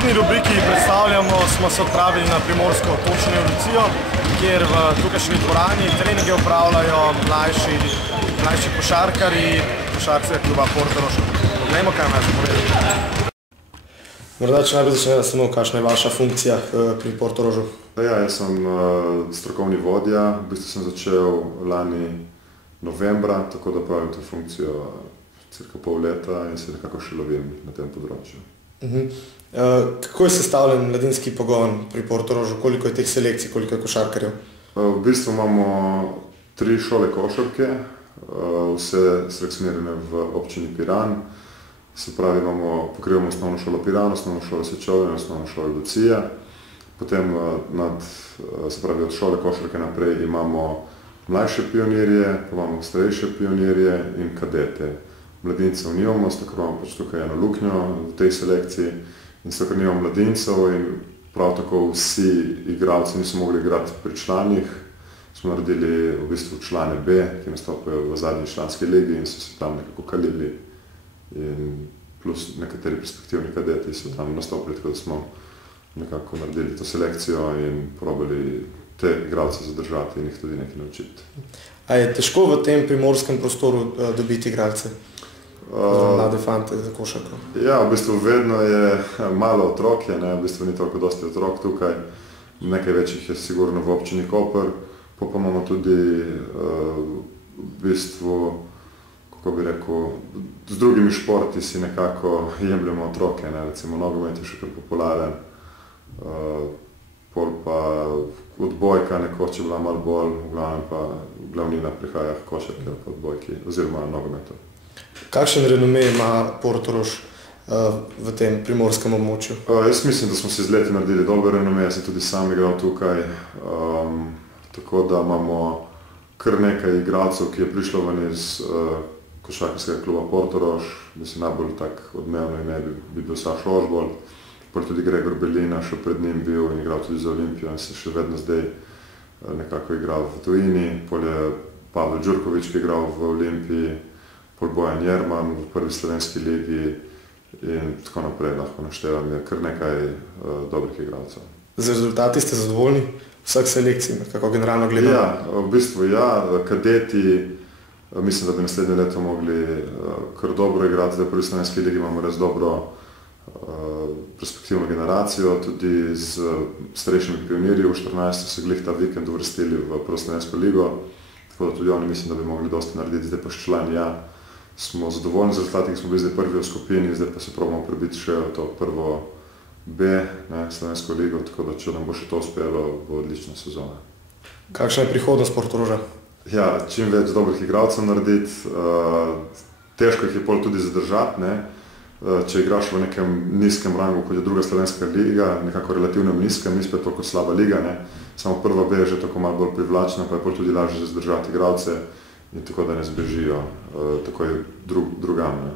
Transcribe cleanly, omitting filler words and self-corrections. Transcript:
naslednji rubriki predstavljamo, smo se odpravili na Primorsko točno evolucijo, kjer v tukajšnji dvorani treninge upravljajo mlajši košarkarji, košarkarja kluba Portorož. Poglejmo, kaj imajo za povedati. Morda, če najbolj začnemo samo, kakšna je vaša funkcija pri Portorožu? Ja, jaz sem strokovni vodja, v bistvu sem začel lani novembra, tako da pravim to funkcijo cirka pol leta in se nekako še lovim na tem področju. Kako je sestavljen mladinski pogon pri Portorožu? Koliko je teh selekcij, koliko je košarkarjev? V bistvu imamo 3 šole košarke, vse selekcionirane v občini Piran. Se pravi, pokrivamo osnovno šolo Piran, osnovno šolo Sečovje in osnovno šolo Lucija. Potem se pravi, od šole košarke naprej imamo mlajše pionirje, pa imamo starejše pionirje in kadete. Mladincev nimamo, tako imamo pač tukaj eno luknjo v tej selekciji in tako nimamo mladincev in prav tako vsi igralci niso mogli igrati pri članih. Smo naredili v bistvu člane B, ki nastopajo v zadnji članski ligi in so se tam nekako kalili in plus nekateri perspektivni kadeti so tam nastopili, tako da smo nekako naredili to selekcijo in probali te igralce zadržati in jih tudi nekaj naučiti. A je težko v tem primorskem prostoru dobiti igralce? Mlade fante za košarko? Ja, v bistvu vedno je malo otrok, v bistvu ni toliko dosti otrok tukaj. Nekaj večjih je sigurno v občini Koper, pa imamo tudi v bistvu, kako bi rekel, z drugimi športi si nekako jemljamo otroke, recimo nogomet je še kar popularen, pol pa odbojka nekoč je bila malo bolj, v glavnem pa glavnina prihaja v košarke pa odbojki oziroma nogometu. Kakšen renome ima Portorož v tem primorskem območju? Jaz mislim, da smo si z leti naredili dober renome, jaz sem tudi sam igral tukaj, tako da imamo kar nekaj igralcev, ki je prišlo ven iz košarkarskega kluba Portorož, mislim najbolj tak odmevno ime bi bil Saš Ožbolt, pa tudi Gregor Belina še pred njim bil in igral tudi za Olimpijo in se še vedno zdaj nekako igral v tujini, pol je Pavel Đurković, ki je igral v Olimpiji, pol Bojan Jerman v prvi slovenski ligi in tako naprej lahko naštevam, je kar nekaj dobrih igralcev. Z rezultati ste zadovoljni vseh selekcij, kako generalno gledamo? Ja, v bistvu ja, kadeti mislim, da bi naslednje leto mogli kar dobro igrati, da v prvi slovenski ligi imamo res dobro perspektivno generacijo, tudi z starejšimi pionirji v 14. se glih ta vikend uvrstili v prvo slovensko ligo, tako da tudi oni mislim, da bi mogli dosti narediti, zdaj pa še člani ja. Smo zadovoljni z rezultati, ki smo bili zdaj prvi v skupini, zdaj pa se probamo prebiti še v to prvo B, slovensko ligo, tako da če nam bo še to uspelo, bo odlična sezona. Kakšna je prihodnost Portoroža? Ja, čim več dobrih igralcev narediti, težko jih je pol tudi zadržati, če igraš v nekem nizkem rangu, kot je druga slovenska liga, nekako relativno nizkem, ni spet toliko slaba liga, samo prva B je že tako malo bolj privlačna, pa je pol tudi lažje zadržati igralce in tako da ne zbežijo takoj drugam.